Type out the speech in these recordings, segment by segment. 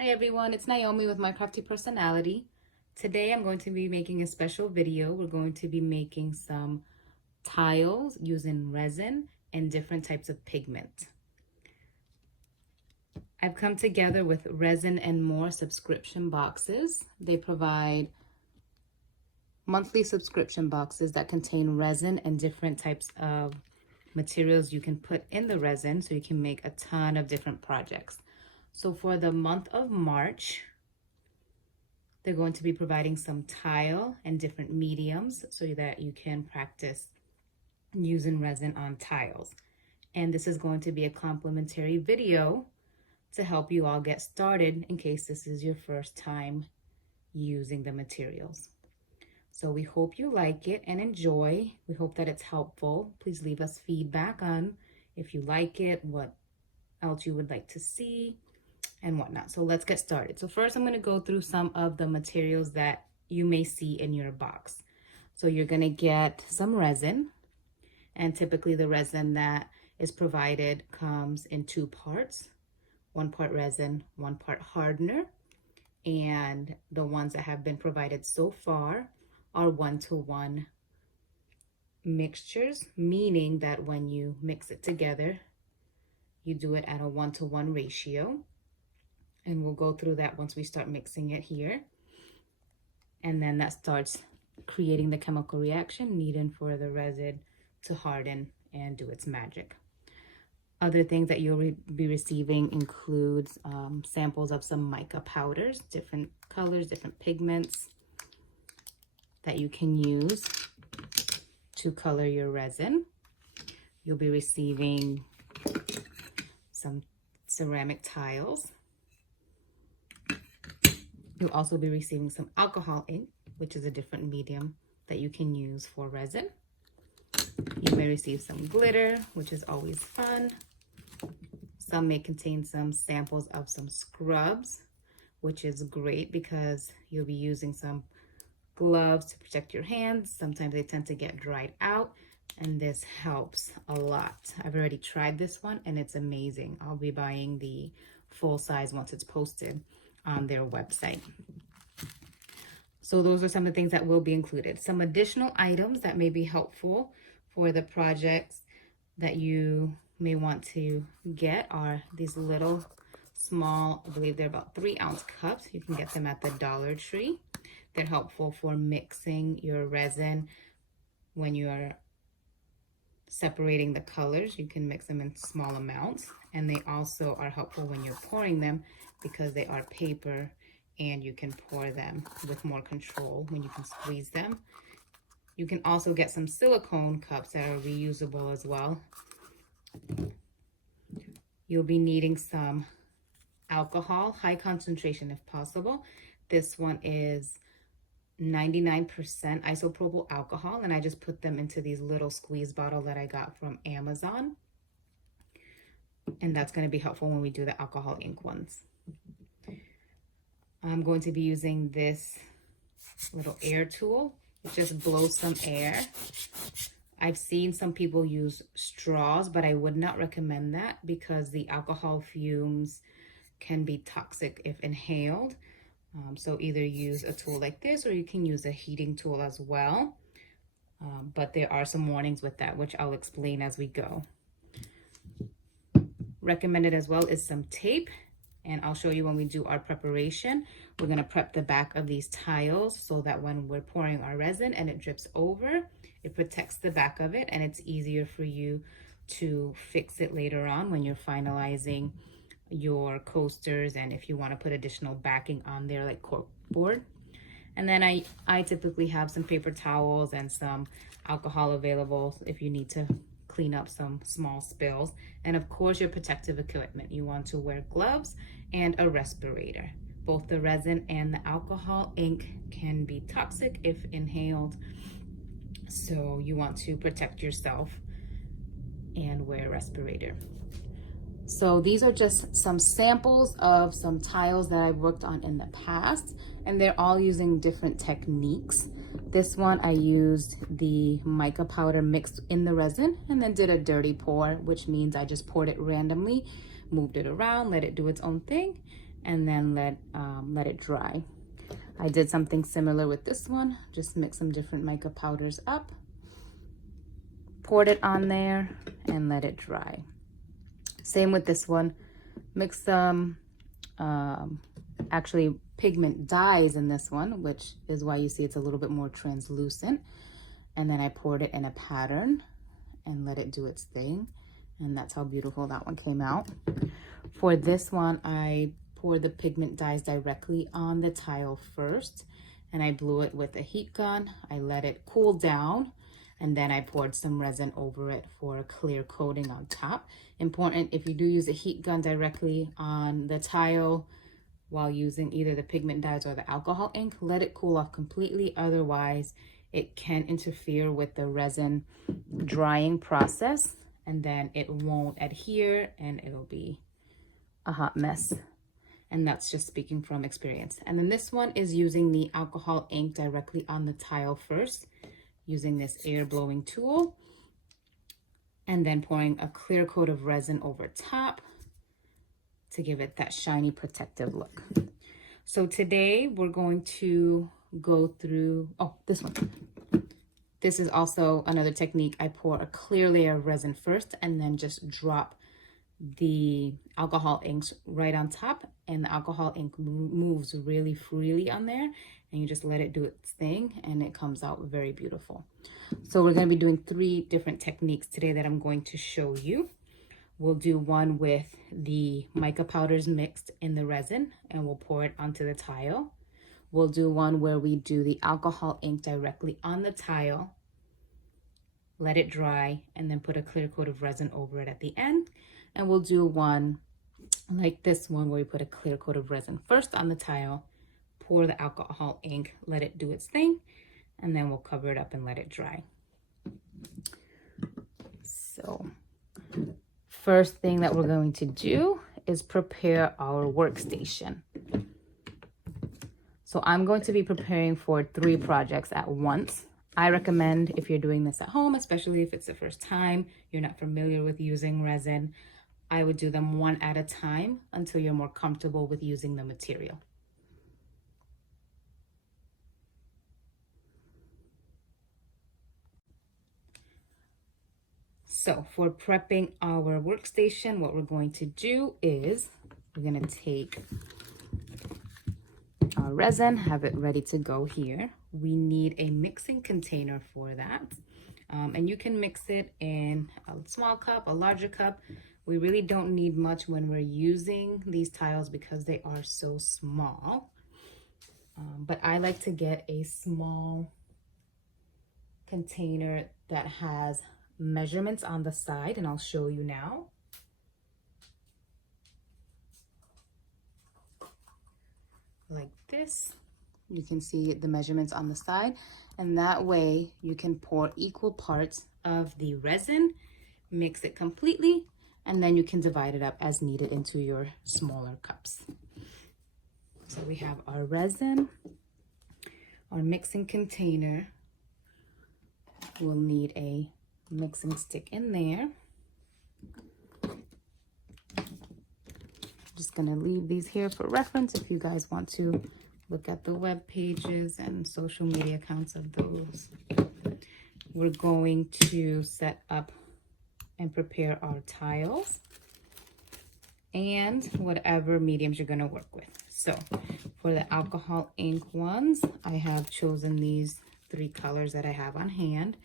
Hi everyone, it's Naomi with My Crafty Personality. Today I'm going to be making a special video. We're going to be making some tiles using resin and different types of pigment. I've come together with Resin and More subscription boxes. They provide monthly subscription boxes that contain resin and different types of materials you can put in the resin so you can make a ton of different projects. So for the month of March, they're going to be providing some tile and different mediums so that you can practice using resin on tiles. And this is going to be a complimentary video to help you all get started in case this is your first time using the materials. So we hope you like it and enjoy. We hope that it's helpful. Please leave us feedback on if you like it, what else you would like to see, and whatnot. So let's get started. So first I'm going to go through some of the materials that you may see in your box. So you're going to get some resin, and typically the resin that is provided comes in two parts. 1 part resin, 1 part hardener, and the ones that have been provided so far are 1-to-1 mixtures, meaning that when you mix it together, you do it at a 1-to-1 ratio. And we'll go through that once we start mixing it here. And then that starts creating the chemical reaction needed for the resin to harden and do its magic. Other things that you'll be receiving includes samples of some mica powders, different colors, different pigments that you can use to color your resin. You'll be receiving some ceramic tiles. You'll also be receiving some alcohol ink, which is a different medium that you can use for resin. You may receive some glitter, which is always fun. Some may contain some samples of some scrubs, which is great because you'll be using some gloves to protect your hands. Sometimes they tend to get dried out, and this helps a lot. I've already tried this one and it's amazing. I'll be buying the full size once it's posted on their website. So those are some of the things that will be included. Some additional items that may be helpful for the projects that you may want to get are these little small, I believe they're about 3-ounce cups. You can get them at the Dollar Tree. They're helpful for mixing your resin when you are separating the colors. You can mix them in small amounts, and they also are helpful when you're pouring them because they are paper and you can pour them with more control when you can squeeze them. You can also get some silicone cups that are reusable as well. You'll be needing some alcohol, high concentration if possible. This one is 99% isopropyl alcohol, and I just put them into these little squeeze bottles that I got from Amazon. And that's going to be helpful when we do the alcohol ink ones. I'm going to be using this little air tool. It just blows some air. I've seen some people use straws, but I would not recommend that because the alcohol fumes can be toxic if inhaled. So either use a tool like this or you can use a heating tool as well. But there are some warnings with that, which I'll explain as we go. Recommended as well is some tape, and I'll show you when we do our preparation. We're going to prep the back of these tiles so that when we're pouring our resin and it drips over, it protects the back of it and it's easier for you to fix it later on when you're finalizing your coasters and if you want to put additional backing on there like cork board. And then I typically have some paper towels and some alcohol available if you need to clean up some small spills. And of course your protective equipment. You want to wear gloves and a respirator. Both the resin and the alcohol ink can be toxic if inhaled. So you want to protect yourself and wear a respirator. So these are just some samples of some tiles that I've worked on in the past, and they're all using different techniques. This one I used the mica powder mixed in the resin and then did a dirty pour, which means I just poured it randomly, moved it around, let it do its own thing, and then let it dry. I did something similar with this one. Just mix some different mica powders up, poured it on there, and let it dry. Same with this one. Mix some actually pigment dyes in this one, which is why you see it's a little bit more translucent. And then I poured it in a pattern and let it do its thing. And that's how beautiful that one came out. For this one, I poured the pigment dyes directly on the tile first, and I blew it with a heat gun. I let it cool down, and then I poured some resin over it for a clear coating on top. Important, if you do use a heat gun directly on the tile while using either the pigment dyes or the alcohol ink, let it cool off completely. Otherwise, it can interfere with the resin drying process, and then it won't adhere and it'll be a hot mess. And that's just speaking from experience. And then this one is using the alcohol ink directly on the tile first, using this air blowing tool, and then pouring a clear coat of resin over top to give it that shiny protective look. So today we're going to go through, oh, this one. This is also another technique. I pour a clear layer of resin first and then just drop the alcohol inks right on top, and the alcohol ink moves really freely on there, and you just let it do its thing and it comes out very beautiful. So we're going to be doing 3 different techniques today that I'm going to show you. We'll do one with the mica powders mixed in the resin and we'll pour it onto the tile. We'll do one where we do the alcohol ink directly on the tile, let it dry, and then put a clear coat of resin over it at the end. And we'll do one like this one where we put a clear coat of resin first on the tile, pour the alcohol ink, let it do its thing, and then we'll cover it up and let it dry. So first thing that we're going to do is prepare our workstation. So I'm going to be preparing for 3 projects at once. I recommend, if you're doing this at home, especially if it's the first time, you're not familiar with using resin, I would do them one at a time until you're more comfortable with using the material. So for prepping our workstation, what we're going to do is we're going to take our resin, have it ready to go here. We need a mixing container for that. And you can mix it in a small cup, a larger cup. We really don't need much when we're using these tiles because they are so small. But I like to get a small container that has measurements on the side, and I'll show you now. Like this. You can see the measurements on the side, and that way you can pour equal parts of the resin, mix it completely, and then you can divide it up as needed into your smaller cups. So we have our resin, our mixing container. We'll need a mixing stick in there. Just gonna leave these here for reference if you guys want to look at the web pages and social media accounts of those. We're going to set up and prepare our tiles and whatever mediums you're going to work with. So for the alcohol ink ones, I have chosen these 3 colors that I have on hand.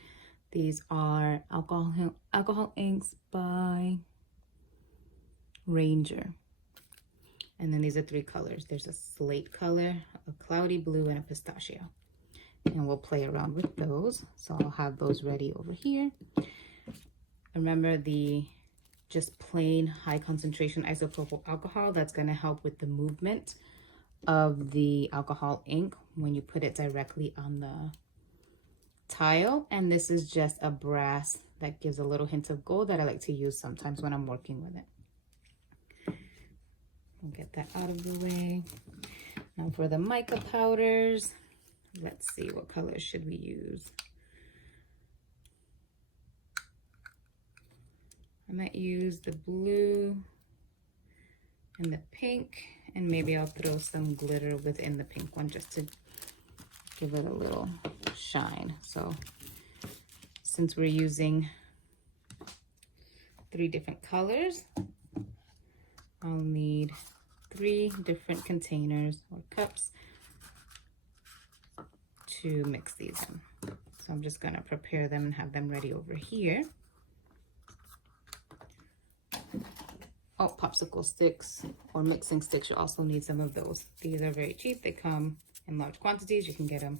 These are alcohol inks by Ranger. And then these are 3 colors. There's a slate color, a cloudy blue, and a pistachio. And we'll play around with those. So I'll have those ready over here. Remember the just plain high concentration isopropyl alcohol, that's going to help with the movement of the alcohol ink when you put it directly on the tile. And this is just a brass that gives a little hint of gold that I like to use sometimes when I'm working with it. We'll get that out of the way. Now for the mica powders, let's see, what colors should we use? I might use the blue and the pink, and maybe I'll throw some glitter within the pink one just to give it a little shine. So since we're using 3 different colors, I'll need 3 different containers or cups to mix these in. So I'm just gonna prepare them and have them ready over here. Oh, popsicle sticks or mixing sticks, you also need some of those. These are very cheap. They come in large quantities. You can get them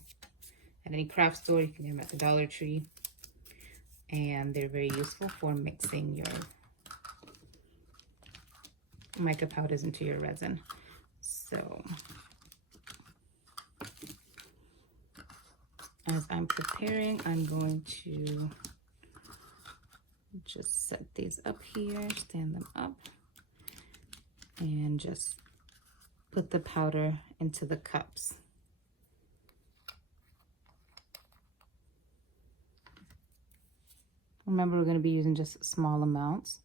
at any craft store. You can get them at the Dollar Tree. And they're very useful for mixing your mica powders into your resin. So as I'm preparing, I'm going to just set these up here, stand them up, and just put the powder into the cups. Remember, we're going to be using just small amounts,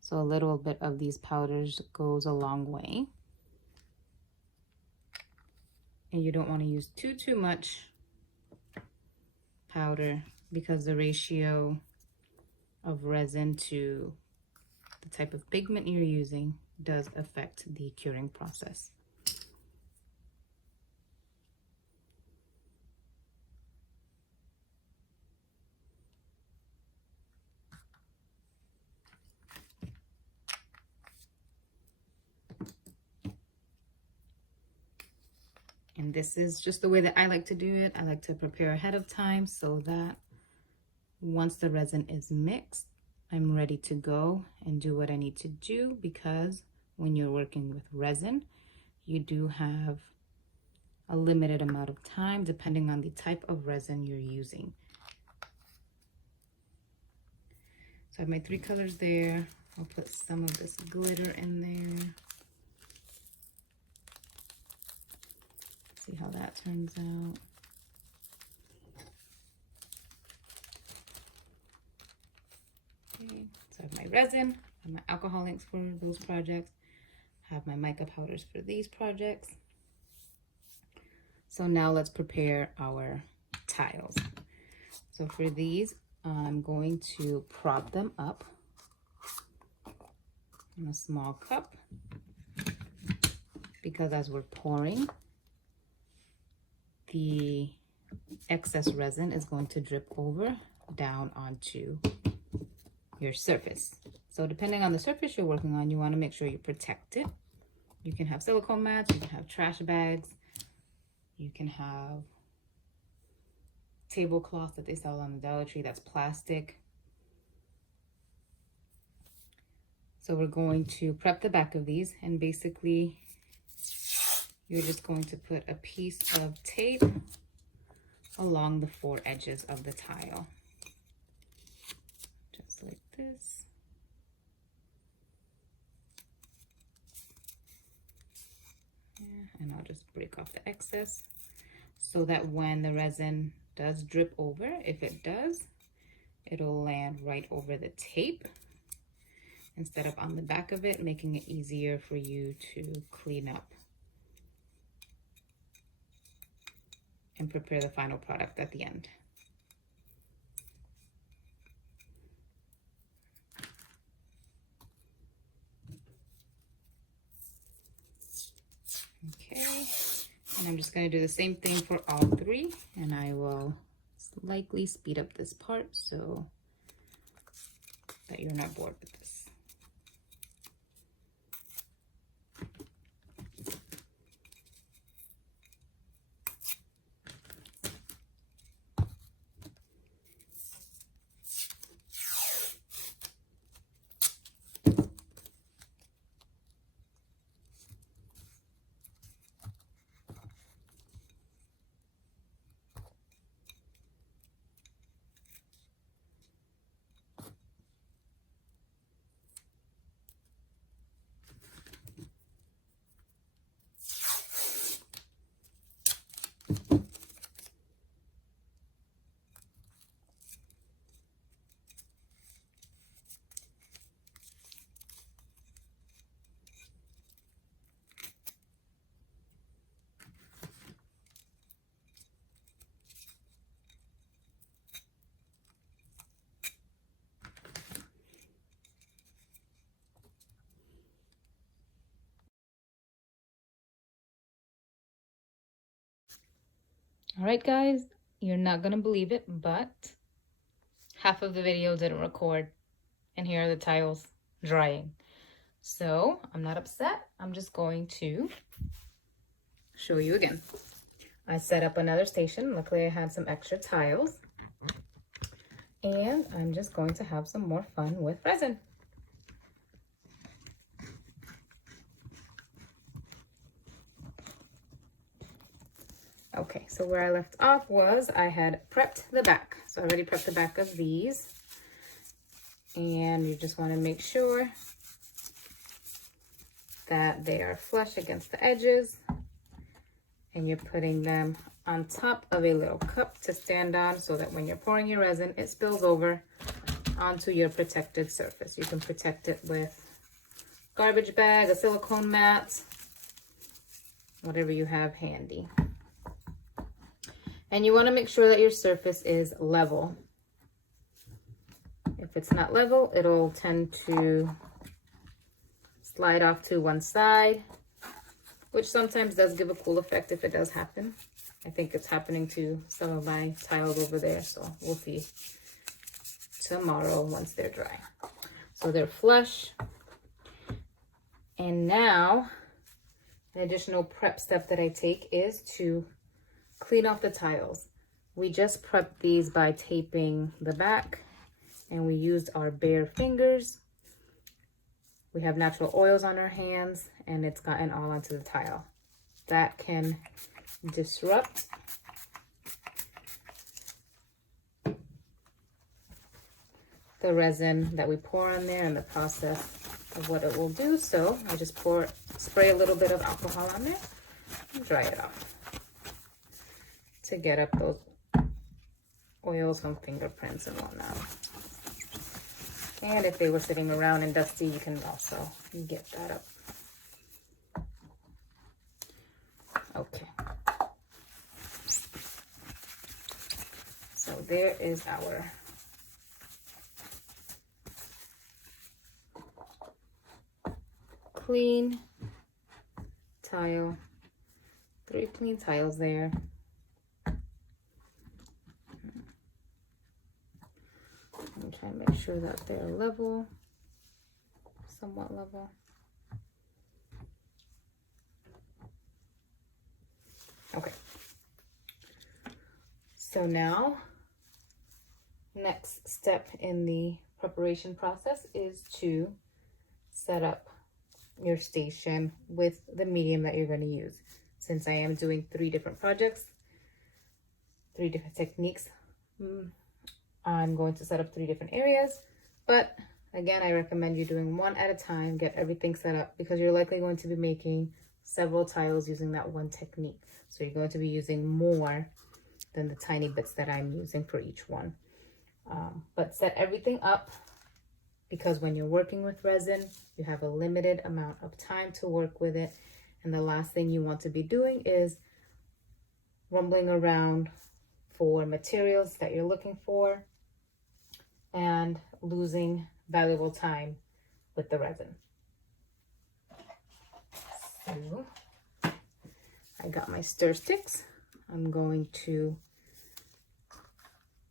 so a little bit of these powders goes a long way. And you don't want to use too much powder, because the ratio of resin to the type of pigment you're using does affect the curing process. And this is just the way that I like to do it. I like to prepare ahead of time so that once the resin is mixed, I'm ready to go and do what I need to do, because when you're working with resin, you do have a limited amount of time depending on the type of resin you're using. So I have my 3 colors there. I'll put some of this glitter in there. See how that turns out. Okay, so I have my resin, I have my alcohol inks for those projects, I have my mica powders for these projects. So now let's prepare our tiles. So for these, I'm going to prop them up in a small cup, because as we're pouring, the excess resin is going to drip over down onto your surface. So depending on the surface you're working on, you want to make sure you protect it. You can have silicone mats, you can have trash bags, you can have tablecloth that they sell on the Dollar Tree that's plastic. So we're going to prep the back of these, and basically you're just going to put a piece of tape along the 4 edges of the tile. Just like this. Yeah, and I'll just break off the excess so that when the resin does drip over, if it does, it'll land right over the tape instead of on the back of it, making it easier for you to clean up and prepare the final product at the end. Okay, and I'm just going to do the same thing for all 3, and I will slightly speed up this part so that you're not bored with this. All right, guys, you're not gonna believe it, but half of the video didn't record, and here are the tiles drying. So I'm not upset. I'm just going to show you again. I set up another station. Luckily, I had some extra tiles. And I'm just going to have some more fun with resin. Okay, so where I left off was I had prepped the back. So I already prepped the back of these. And you just want to make sure that they are flush against the edges. And you're putting them on top of a little cup to stand on so that when you're pouring your resin, it spills over onto your protected surface. You can protect it with garbage bag, a silicone mat, whatever you have handy. And you want to make sure that your surface is level. If it's not level, it'll tend to slide off to one side, which sometimes does give a cool effect if it does happen. I think it's happening to some of my tiles over there, so we'll see tomorrow once they're dry. So they're flush. And now, an additional prep step that I take is to clean off the tiles. We just prepped these by taping the back, and we used our bare fingers. We have natural oils on our hands, and it's gotten all onto the tile. That can disrupt the resin that we pour on there and the process of what it will do. So I just spray a little bit of alcohol on there and dry it off to get up those oils from fingerprints and whatnot. And if they were sitting around and dusty, you can also get that up. Okay. So there is our clean tile. 3 clean tiles there. I'm trying to make sure that they're level, somewhat level. Okay. So now, next step in the preparation process is to set up your station with the medium that you're going to use. Since I am doing 3 different projects, 3 different techniques, I'm going to set up 3 different areas, but again, I recommend you doing 1 at a time, get everything set up, because you're likely going to be making several tiles using that one technique. So you're going to be using more than the tiny bits that I'm using for each one. But set everything up, because when you're working with resin, you have a limited amount of time to work with it. And the last thing you want to be doing is rumbling around for materials that you're looking for and losing valuable time with the resin. So I got my stir sticks. I'm going to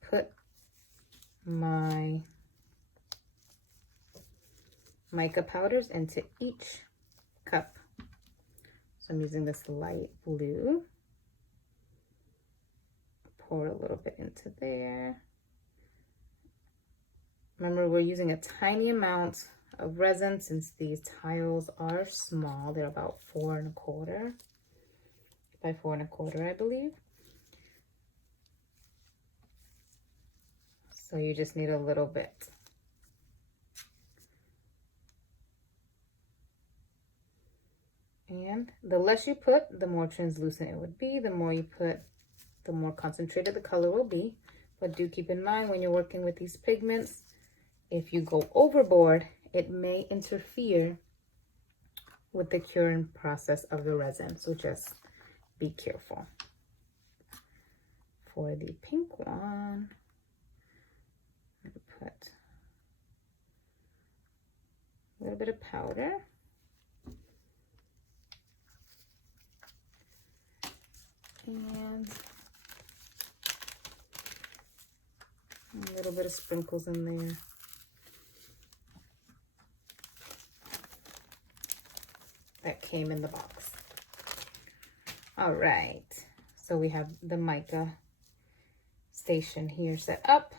put my mica powders into each cup. So I'm using this light blue. Pour a little bit into there. Remember, we're using a tiny amount of resin since these tiles are small. They're about 4 1/4 by 4 1/4, I believe. So you just need a little bit. And the less you put, the more translucent it would be. The more you put, the more concentrated the color will be. But do keep in mind when you're working with these pigments, if you go overboard, it may interfere with the curing process of the resin. So just be careful. For the pink one, I'm going to put a little bit of powder. And A little bit of sprinkles in there. That came in the box. All right, so we have the mica station here set up.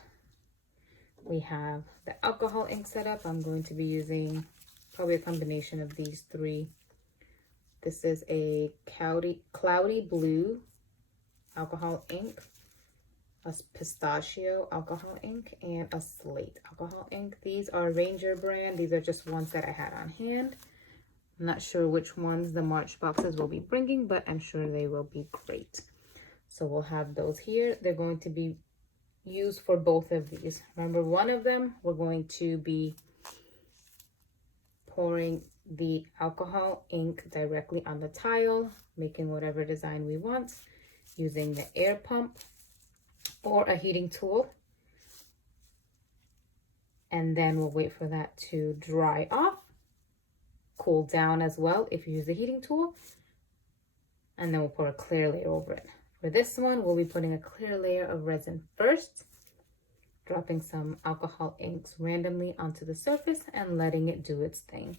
We have the alcohol ink set up. I'm going to be using probably a combination of these three. This is a cloudy blue alcohol ink, a pistachio alcohol ink, and a slate alcohol ink. These are Ranger brand. These are just ones that I had on hand. I'm not sure which ones the March boxes will be bringing, but I'm sure they will be great. So we'll have those here. They're going to be used for both of these. Remember, one of them, we're going to be pouring the alcohol ink directly on the tile, making whatever design we want, using the air pump or a heating tool. And then we'll wait for that to dry off, cool down as well if you use the heating tool, and then we'll pour a clear layer over it. For this one, we'll be putting a clear layer of resin first, dropping some alcohol inks randomly onto the surface and letting it do its thing.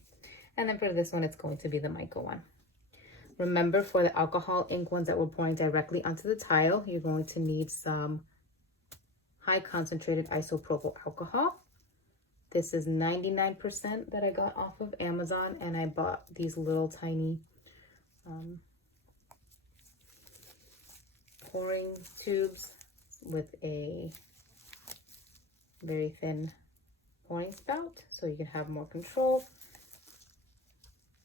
And then for this one, it's going to be the mica one. Remember, for the alcohol ink ones that we're pouring directly onto the tile, you're going to need some high concentrated isopropyl alcohol. This is 99% that I got off of Amazon, and I bought these little tiny pouring tubes with a very thin pouring spout, so you can have more control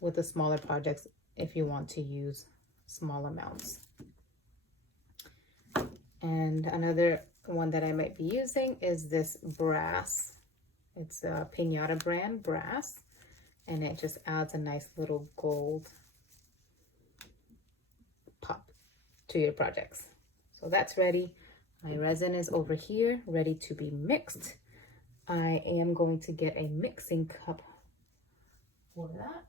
with the smaller projects if you want to use small amounts. And another one that I might be using is this brass. It's a Pinata brand brass, and it just adds a nice little gold pop to your projects. So that's ready. My resin is over here, ready to be mixed. I am going to get a mixing cup for that.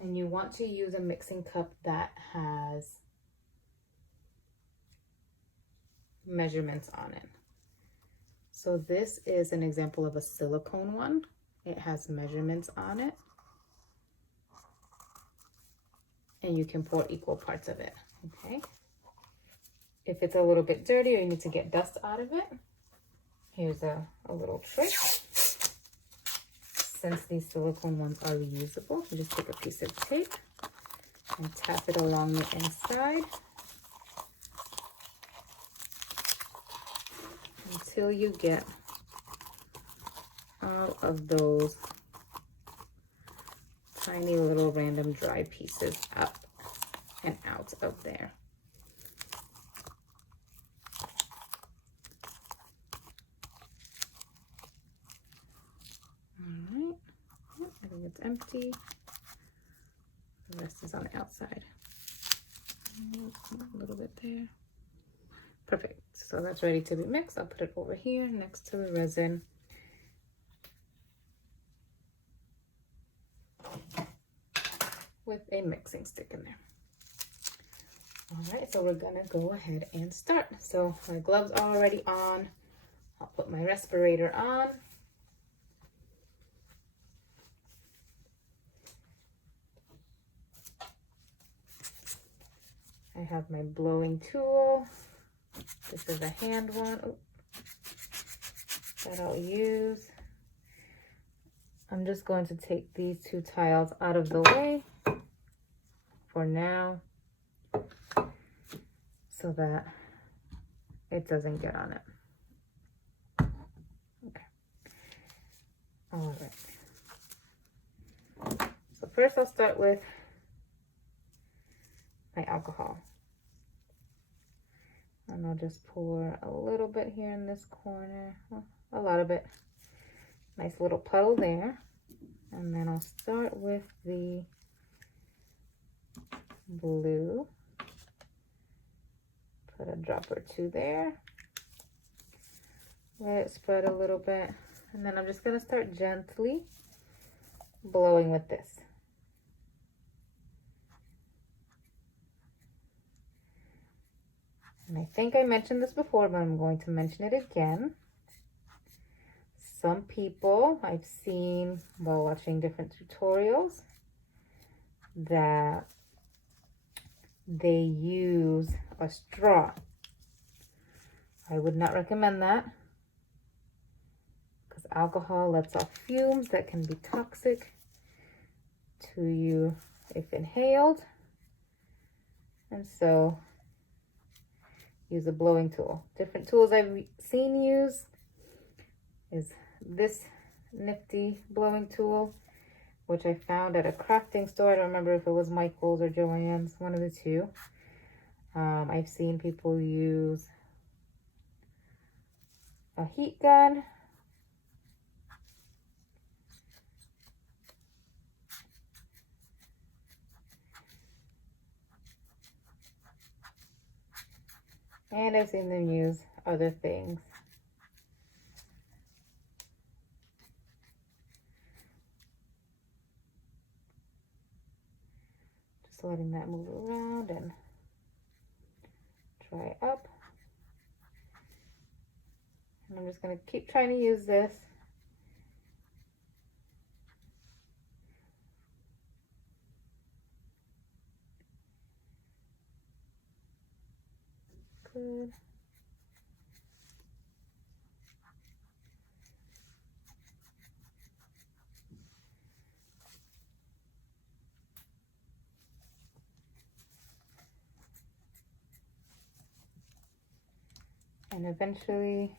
And you want to use a mixing cup that has measurements on it. So this is an example of a silicone one. It has measurements on it, and you can pour equal parts of it. Okay, if it's a little bit dirty or you need to get dust out of it, here's a little trick. Since these silicone ones are reusable, you just take a piece of tape and tap it along the inside until you get all of those tiny little random dry pieces up and out of there. All right, I think it's empty. The rest is on the outside. A little bit there. Perfect. So that's ready to be mixed. I'll put it over here next to the resin. With a mixing stick in there. All right, so we're gonna go ahead and start. So my gloves are already on. I'll put my respirator on. I have my blowing tool. This is a hand one that I'll use. I'm just going to take these two tiles out of the way for now so that it doesn't get on it. Okay. All right. So first I'll start with my alcohol. And I'll just pour a little bit here in this corner, a lot of it. Nice little puddle there. And then I'll start with the blue. Put a drop or two there. Let it spread a little bit. And then I'm just going to start gently blowing with this. And I think I mentioned this before, but I'm going to mention it again. Some people I've seen while watching different tutorials that they use a straw. I would not recommend that because alcohol lets off fumes that can be toxic to you if inhaled. And so use a blowing tool. Different tools I've seen used is this nifty blowing tool, which I found at a crafting store. I don't remember if it was Michael's or Joann's, one of the two. I've seen people use a heat gun. And I've seen them use other things. Just letting that move around and dry up. And I'm just going to keep trying to use this. Good. And eventually,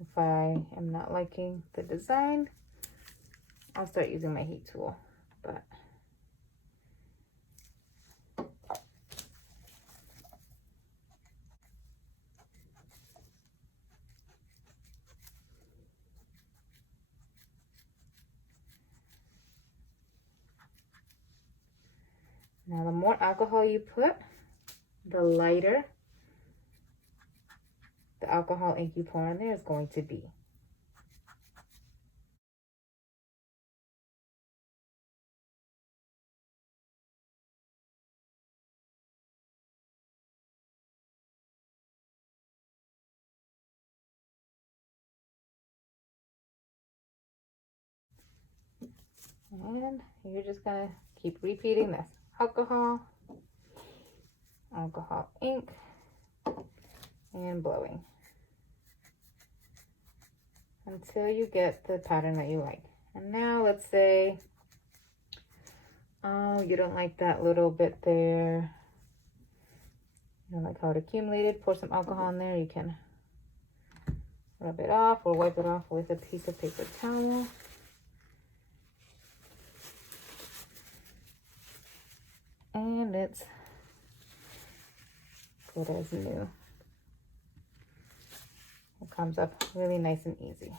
if I am not liking the design, I'll start using my heat tool. But now the more alcohol you put, the lighter the alcohol ink you pour in there is going to be. And you're just gonna keep repeating this. Alcohol, alcohol ink, and blowing until you get the pattern that you like. And now let's say, oh, you don't like that little bit there. You don't like how it accumulated. Pour some alcohol in there. You can rub it off or wipe it off with a piece of paper towel. And it's good as new. It comes up really nice and easy.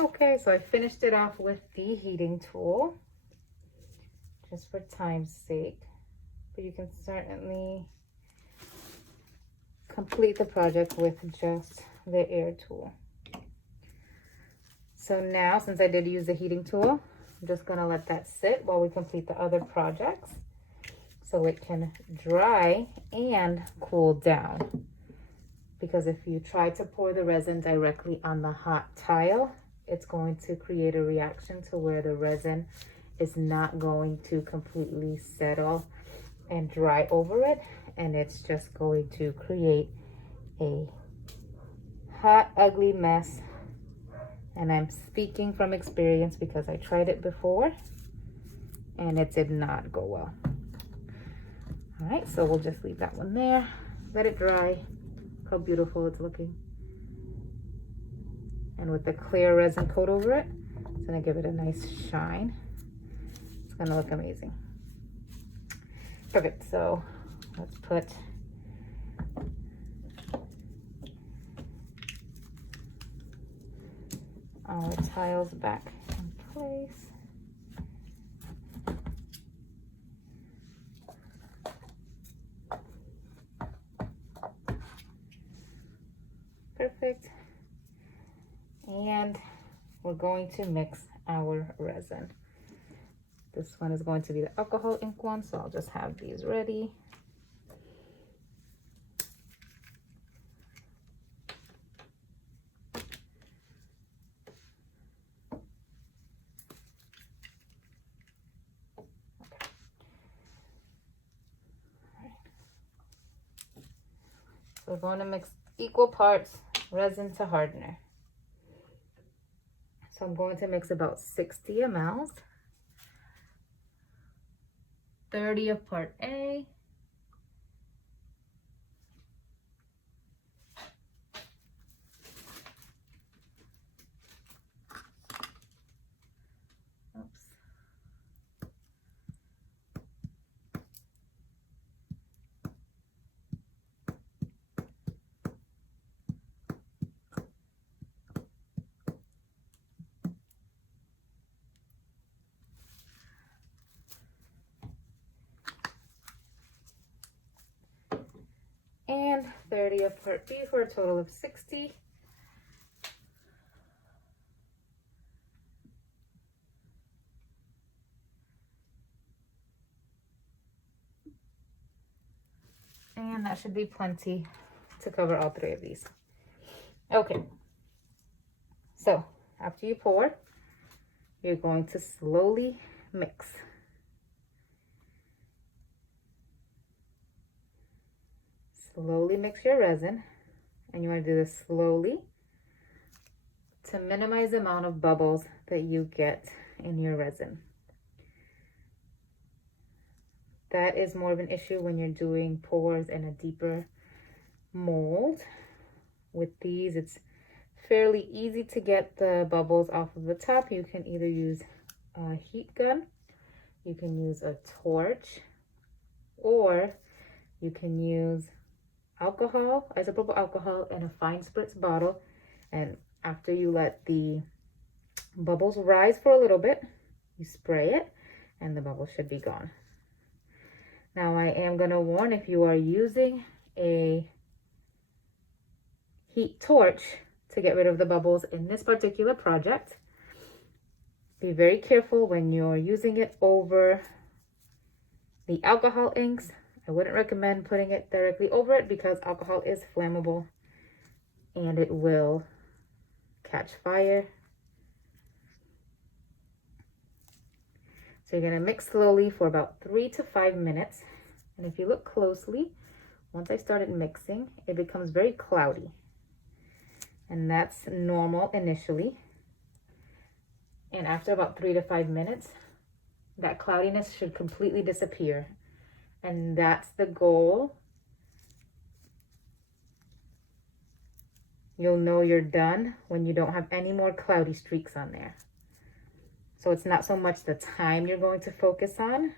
Okay, so I finished it off with the heating tool, just for time's sake, but you can certainly complete the project with just the air tool. So now, since I did use the heating tool, I'm just gonna let that sit while we complete the other projects so it can dry and cool down. Because if you try to pour the resin directly on the hot tile, it's going to create a reaction to where the resin is not going to completely settle and dry over it, and it's just going to create a hot, ugly mess. And I'm speaking from experience because I tried it before and it did not go well. All right, so we'll just leave that one there. Let it dry. Look how beautiful it's looking. And with the clear resin coat over it, it's gonna give it a nice shine. It's gonna look amazing. Perfect, so let's put our tiles back in place. Perfect. And we're going to mix our resin. This one is going to be the alcohol ink one, so I'll just have these ready. So we're going to mix equal parts resin to hardener. So I'm going to mix about 60 mLs. 30 of part A. Oops. And 30 of part B for a total of 60. And that should be plenty to cover all three of these. Okay, so after you pour, you're going to slowly mix. Slowly mix your resin, and you want to do this slowly to minimize the amount of bubbles that you get in your resin. That is more of an issue when you're doing pours in a deeper mold. With these, it's fairly easy to get the bubbles off of the top. You can either use a heat gun, you can use a torch, or you can use alcohol, isopropyl alcohol, in a fine spritz bottle. And after you let the bubbles rise for a little bit, you spray it and the bubbles should be gone. Now I am going to warn, if you are using a heat torch to get rid of the bubbles in this particular project, be very careful when you're using it over the alcohol inks. I wouldn't recommend putting it directly over it because alcohol is flammable and it will catch fire. So you're going to mix slowly for about 3 to 5 minutes. And if you look closely, once I started mixing, it becomes very cloudy. And that's normal initially. And after about 3 to 5 minutes, that cloudiness should completely disappear. And that's the goal. You'll know you're done when you don't have any more cloudy streaks on there. So it's not so much the time you're going to focus on.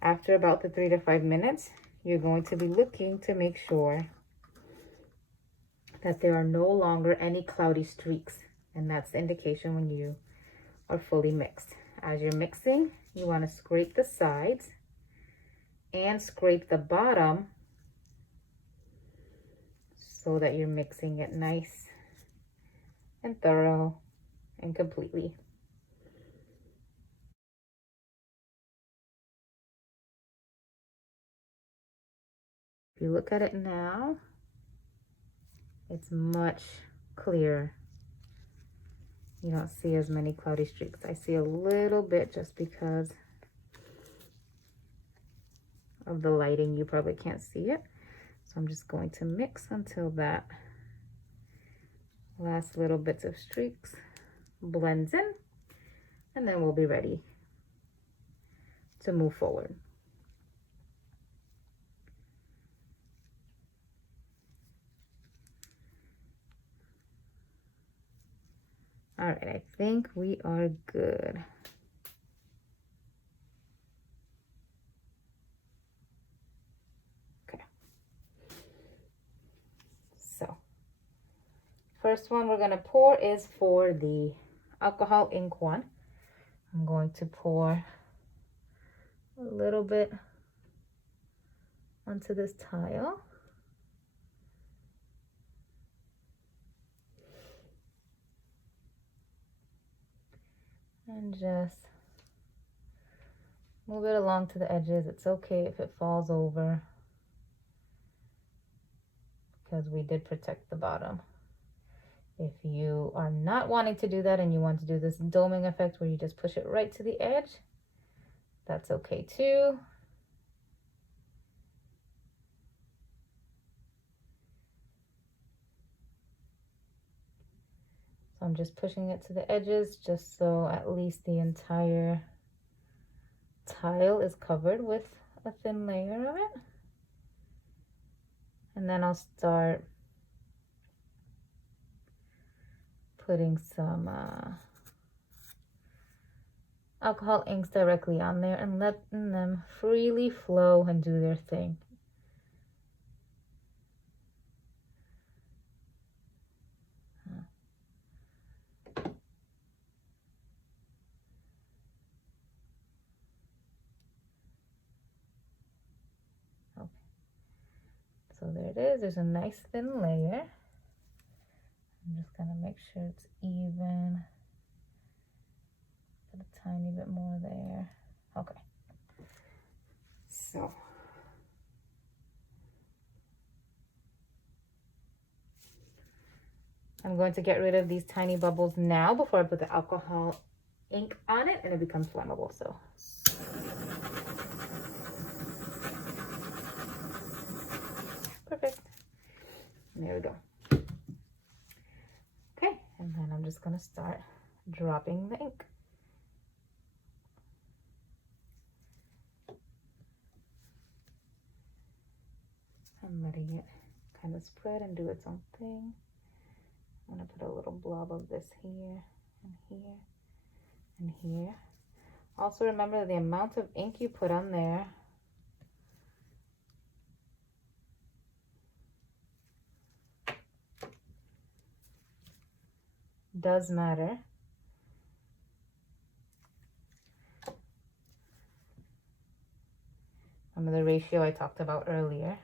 After about the 3 to 5 minutes, you're going to be looking to make sure that there are no longer any cloudy streaks. And that's the indication when you are fully mixed. As you're mixing, you want to scrape the sides and scrape the bottom so that you're mixing it nice and thorough and completely. If you look at it now, it's much clearer. You don't see as many cloudy streaks. I see a little bit just because of the lighting. You probably can't see it. So I'm just going to mix until that last little bits of streaks blends in, and then we'll be ready to move forward. All right, I think we are good. Okay. So, first one we're gonna pour is for the alcohol ink one. I'm going to pour a little bit onto this tile. And just move it along to the edges. It's okay if it falls over, because we did protect the bottom. If you are not wanting to do that and you want to do this doming effect where you just push it right to the edge, that's okay too. So I'm just pushing it to the edges just so at least the entire tile is covered with a thin layer of it. And then I'll start putting some alcohol inks directly on there and letting them freely flow and do their thing. Okay. So there it is. There's a nice thin layer. I'm just gonna make sure it's even. Put a tiny bit more there. Okay. So I'm going to get rid of these tiny bubbles now before I put the alcohol ink on it and it becomes flammable. So perfect. There we go. Okay, and then I'm just gonna start dropping the ink. I'm letting it kind of spread and do its own thing. I'm gonna put a little blob of this here and here and here. Also remember the amount of ink you put on there does matter. Remember the ratio I talked about earlier.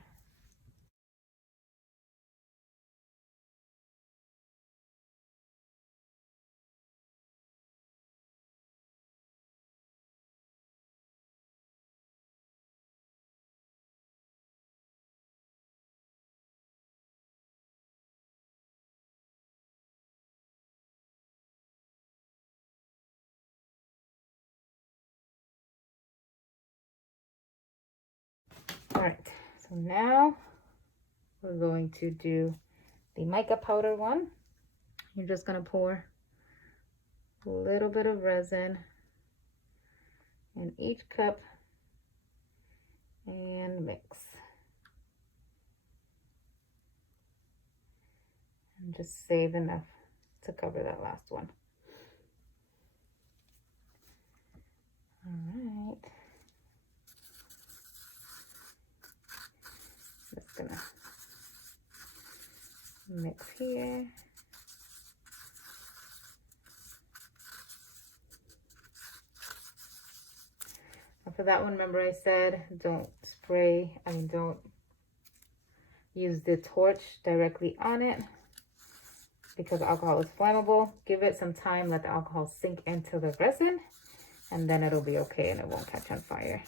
All right, so now we're going to do the mica powder one. You're just gonna pour a little bit of resin in each cup and mix. And just save enough to cover that last one. All right. Just gonna mix here. For that one, remember I said don't use the torch directly on it because alcohol is flammable. Give it some time, let the alcohol sink into the resin, and then it'll be okay and it won't catch on fire.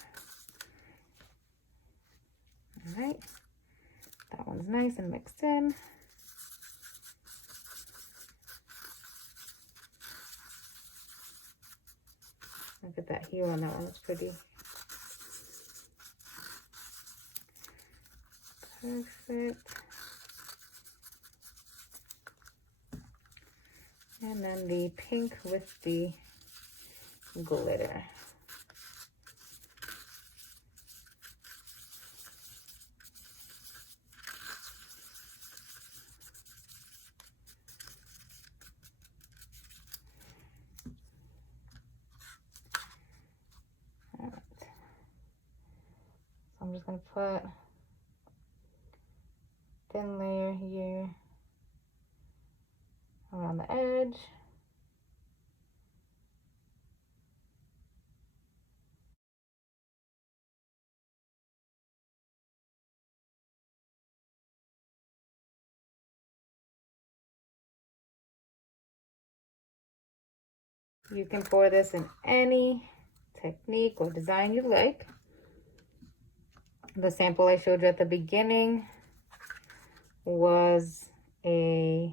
All right, that one's nice and mixed in. Look at that hue on that one, it's pretty. Perfect. And then the pink with the glitter. All right. So I'm just going to put thin layer here around the edge. You can pour this in any technique or design you like. The sample I showed you at the beginning was a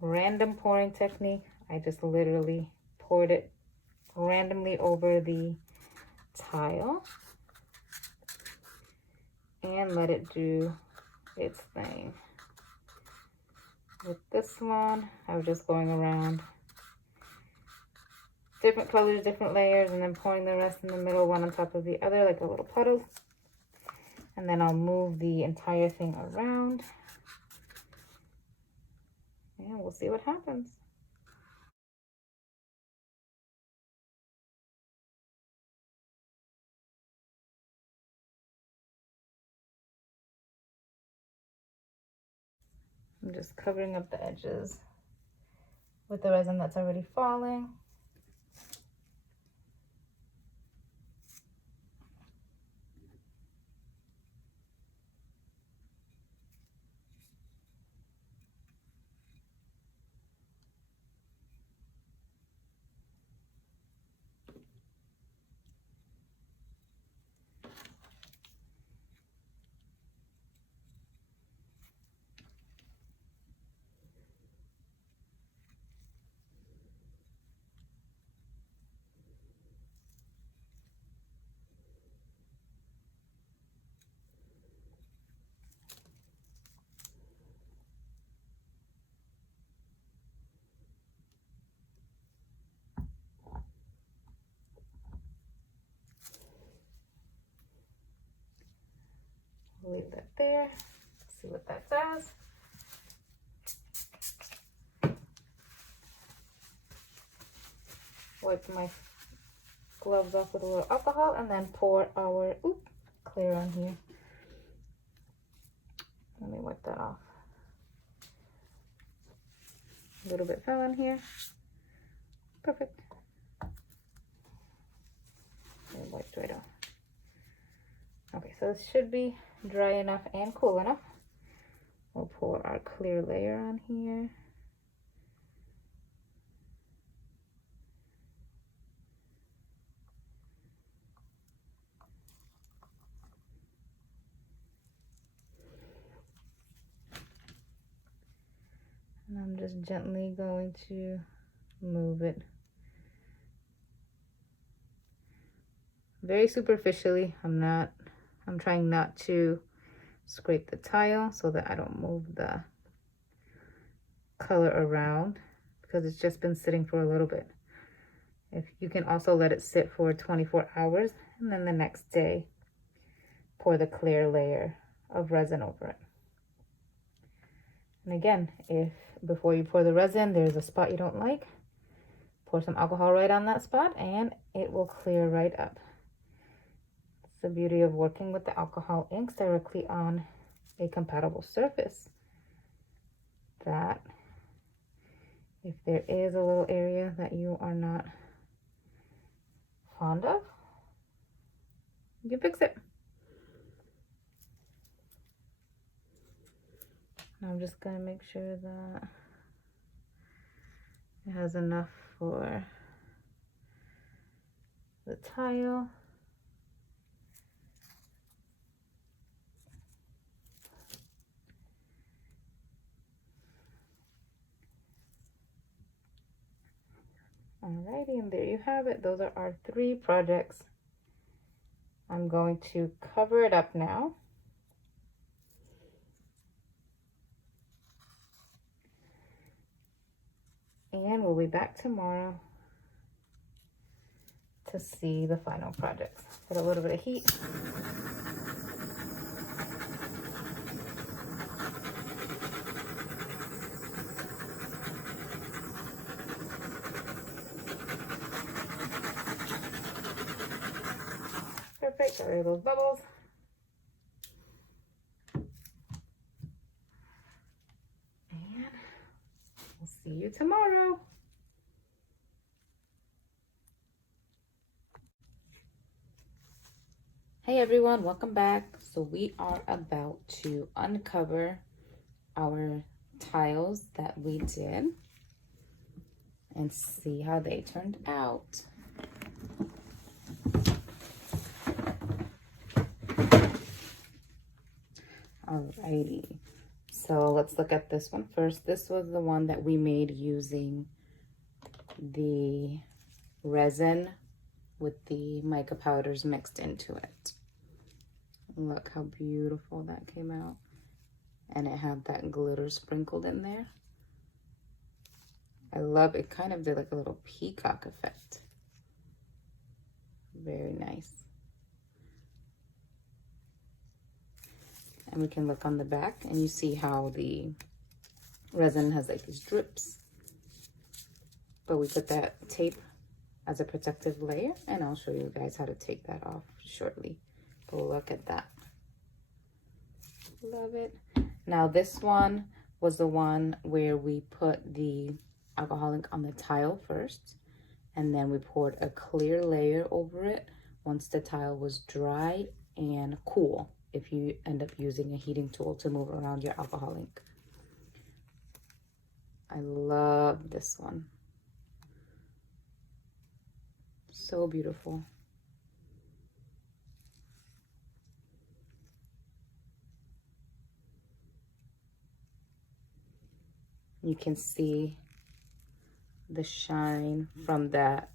random pouring technique. I just literally poured it randomly over the tile and let it do its thing. With this one, I was just going around different colors, different layers, and then pouring the rest in the middle, one on top of the other, like a little puddle. And then I'll move the entire thing around. And we'll see what happens. I'm just covering up the edges with the resin that's already falling. Leave that there. See what that does. Wipe my gloves off with a little alcohol and then pour our clear on here. Let me wipe that off. A little bit fell in here. Perfect. And wiped right off. Okay, so this should be dry enough and cool enough. We'll pour our clear layer on here. And I'm just gently going to move it very superficially. I'm trying not to scrape the tile so that I don't move the color around because it's just been sitting for a little bit. If you can also let it sit for 24 hours and then the next day pour the clear layer of resin over it. And again, if before you pour the resin there's a spot you don't like, pour some alcohol right on that spot and it will clear right up. It's the beauty of working with the alcohol inks directly on a compatible surface, that if there is a little area that you are not fond of, you can fix it. I'm just going to make sure that it has enough for the tile. Alrighty, and there you have it. Those are our 3 projects I'm going to cover it up now. And we'll be back tomorrow to see the final projects. Put a little bit of heat. Perfect, got rid of those bubbles. And we'll see you tomorrow. Hey everyone, welcome back. So we are about to uncover our tiles that we did and see how they turned out. Alrighty, so let's look at this one first. This was the one that we made using the resin with the mica powders mixed into it. Look how beautiful that came out. And it had that glitter sprinkled in there. I love it. Kind of did like a little peacock effect. Very nice. And we can look on the back and you see how the resin has like these drips. But we put that tape as a protective layer, and I'll show you guys how to take that off shortly. But look at that. Love it. Now this one was the one where we put the alcohol ink on the tile first, and then we poured a clear layer over it once the tile was dry and cool, if you end up using a heating tool to move around your alcohol ink. I love this one. So beautiful. You can see the shine from that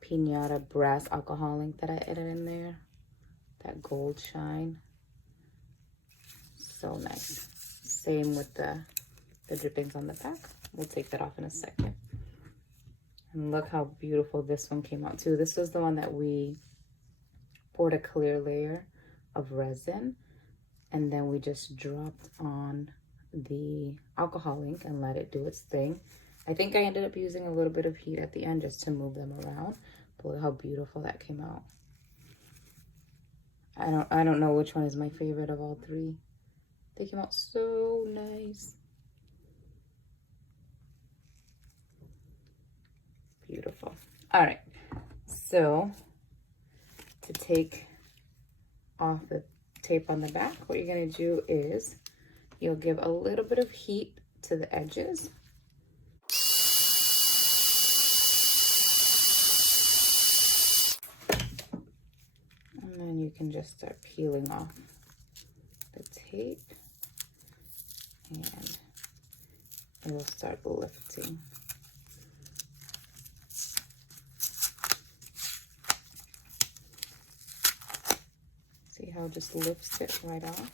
Pinata brass alcohol ink that I added in there. That gold shine. So nice. Same with the drippings on the back. We'll take that off in a second. And look how beautiful this one came out too. This was the one that we poured a clear layer of resin, and then we just dropped on the alcohol ink and let it do its thing. I think I ended up using a little bit of heat at the end just to move them around. But look how beautiful that came out. I don't know which one is my favorite of all three. They came out so nice. Beautiful. All right, so to take off the tape on the back, what you're going to do is you'll give a little bit of heat to the edges. And then you can just start peeling off the tape and it will start lifting. See how it just lifts it right off?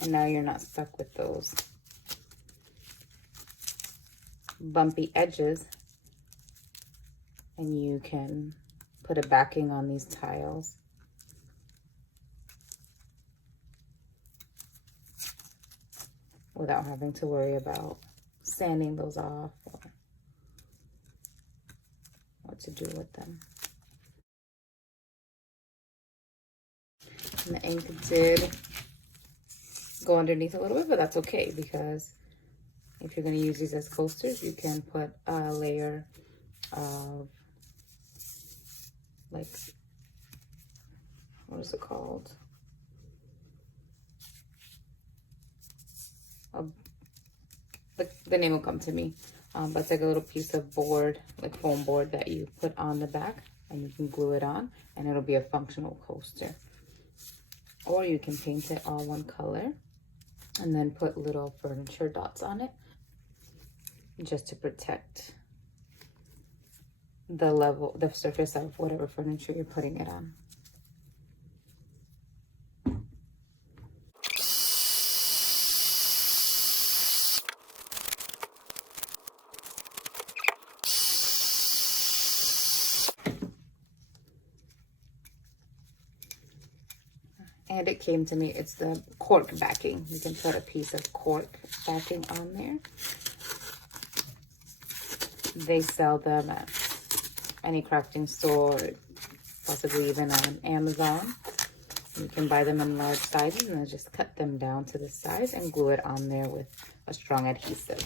And now you're not stuck with those bumpy edges, and you can put a backing on these tiles. Without having to worry about sanding those off or what to do with them. And the ink did go underneath a little bit, but that's okay, because if you're going to use these as coasters, you can put a layer of, like, what is it called? The name will come to me, but it's like a little piece of board, like foam board, that you put on the back, and you can glue it on, and it'll be a functional coaster. Or you can paint it all one color and then put little furniture dots on it just to protect the surface of whatever furniture you're putting it on. And it came to me, it's the cork backing. You can put a piece of cork backing on there. They sell them at any crafting store, possibly even on Amazon. You can buy them in large sizes and then just cut them down to this size and glue it on there with a strong adhesive.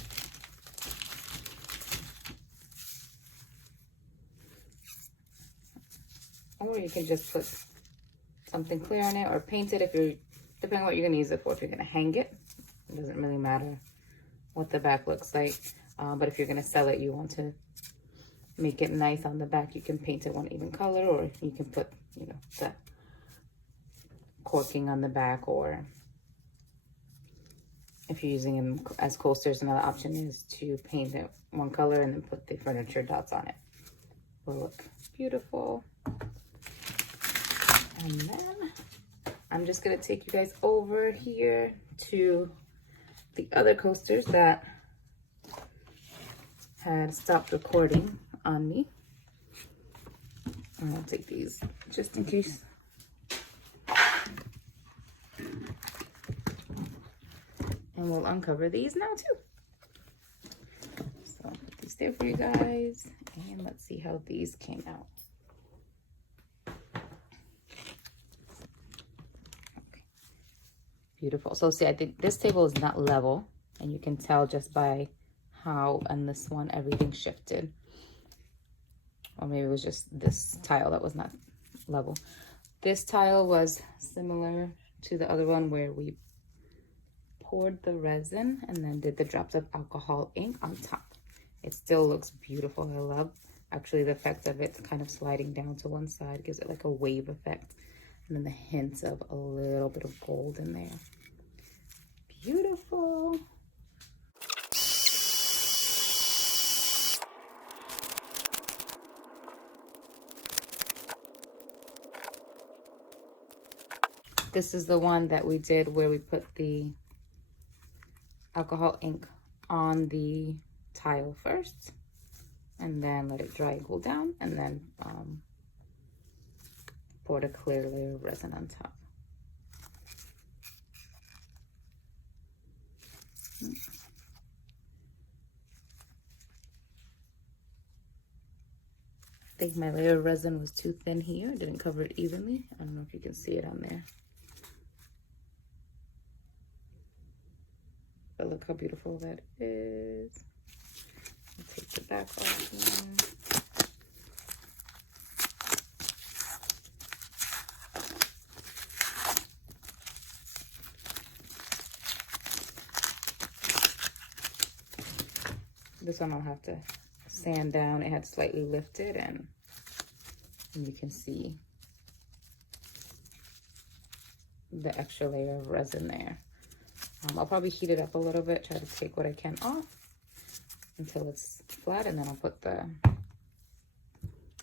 Or you can just put something clear on it or paint it if you're, depending on what you're going to use it for. If you're going to hang it, it doesn't really matter what the back looks like. But if you're going to sell it, you want to make it nice on the back, you can paint it one even color, or you can put, you know, the corking on the back, or if you're using them as coasters, another option is to paint it one color and then put the furniture dots on it. Will look beautiful. And then I'm just gonna take you guys over here to the other coasters that had stopped recording on me. I'll take these just in case. And we'll uncover these now too. So I'll put these there for you guys. And let's see how these came out. Okay. Beautiful. So see, I think this table is not level, and you can tell just by how on this one everything shifted. Or maybe it was just this tile that was not level. This tile was similar to the other one where we poured the resin and then did the drops of alcohol ink on top. It still looks beautiful. I love actually the effect of it kind of sliding down to one side, gives it like a wave effect. And then the hints of a little bit of gold in there. Beautiful. This is the one that we did where we put the alcohol ink on the tile first and then let it dry and cool down, and then poured a clear layer of resin on top. I think my layer of resin was too thin here. Didn't cover it evenly. I don't know if you can see it on there. But look how beautiful that is. I'll take the back off now. This one I'll have to sand down. It had slightly lifted, and you can see the extra layer of resin there. I'll probably heat it up a little bit, try to take what I can off until it's flat, and then I'll put the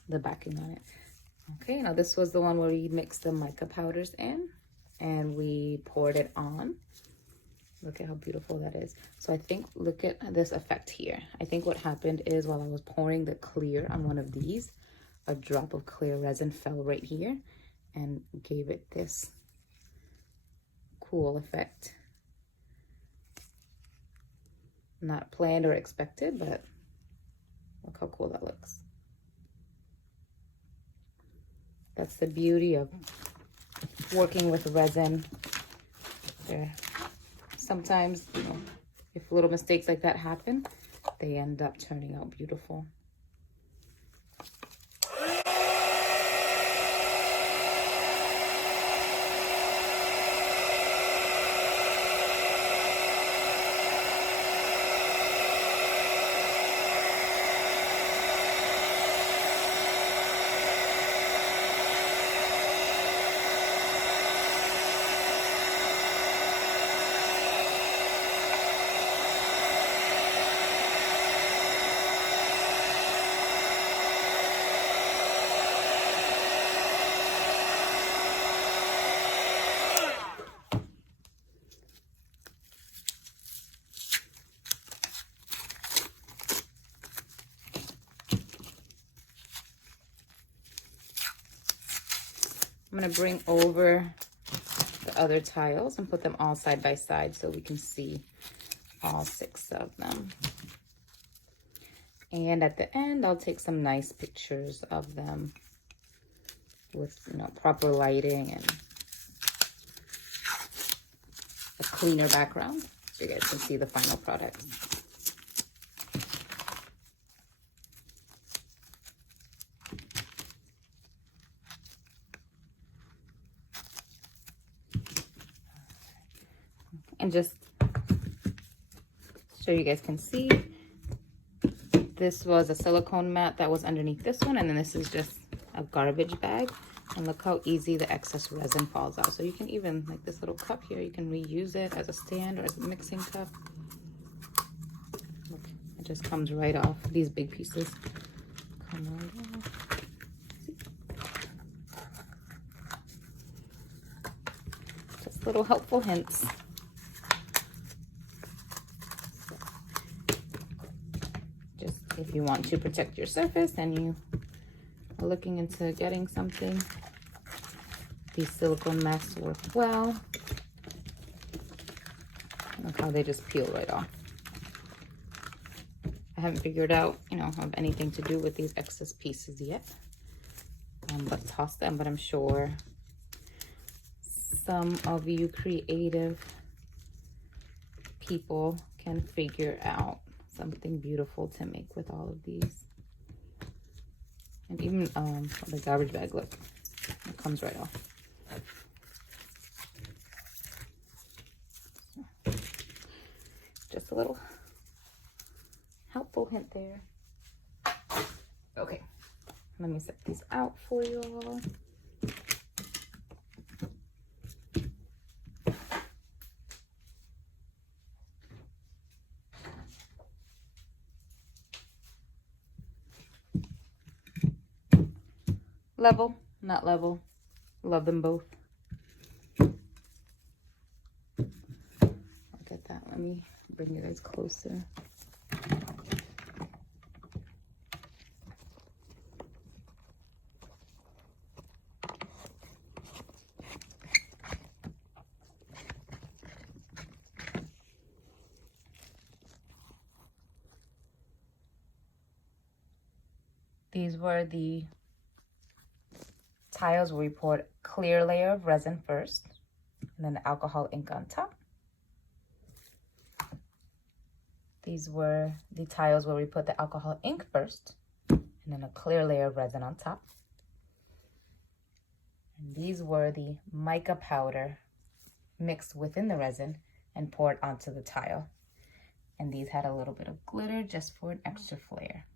backing on it. Okay, now this was the one where we mixed the mica powders in and we poured it on. Look at how beautiful that is. So I think, look at this effect here. I think what happened is while I was pouring the clear on one of these, a drop of clear resin fell right here and gave it this cool effect. Not planned or expected, but look how cool that looks. That's the beauty of working with resin. There, sometimes, you know, if little mistakes like that happen, they end up turning out beautiful. I'm going to bring over the other tiles and put them all side by side so we can see all 6 of them. And at the end, I'll take some nice pictures of them with, you know, proper lighting and a cleaner background so you guys can see the final product. And just so you guys can see, this was a silicone mat that was underneath this one, and then this is just a garbage bag. And look how easy the excess resin falls out. So you can even, like this little cup here, you can reuse it as a stand or as a mixing cup. Look, it just comes right off. These big pieces come right off. Just little helpful hints. Just if you want to protect your surface and you are looking into getting something, these silicone masks work well. Look how they just peel right off. I haven't figured out, you know, have anything to do with these excess pieces yet. But toss them, but I'm sure some of you creative people can figure out something beautiful to make with all of these. And even the garbage bag, look, it comes right off. Just a little helpful hint there. Okay, let me set these out for you all. Level, not level. Love them both. Look at that. Let me bring you guys closer. These were the tiles where we poured clear layer of resin first, and then the alcohol ink on top. These were the tiles where we put the alcohol ink first, and then a clear layer of resin on top. And these were the mica powder mixed within the resin and poured onto the tile. And these had a little bit of glitter just for an extra flair.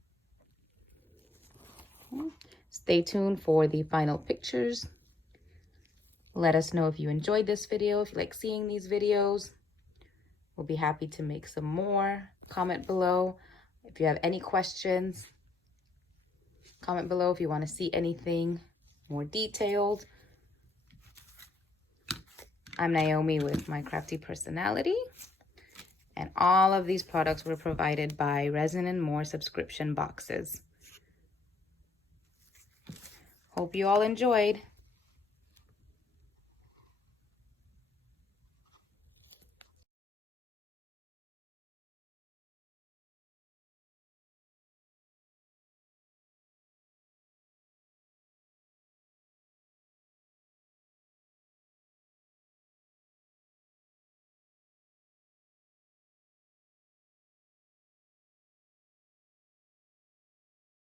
Stay tuned for the final pictures. Let us know if you enjoyed this video, if you like seeing these videos. We'll be happy to make some more. Comment below if you have any questions. Comment below if you want to see anything more detailed. I'm Naomi with My Crafty Personality. And all of these products were provided by Resin and More subscription boxes. Hope you all enjoyed.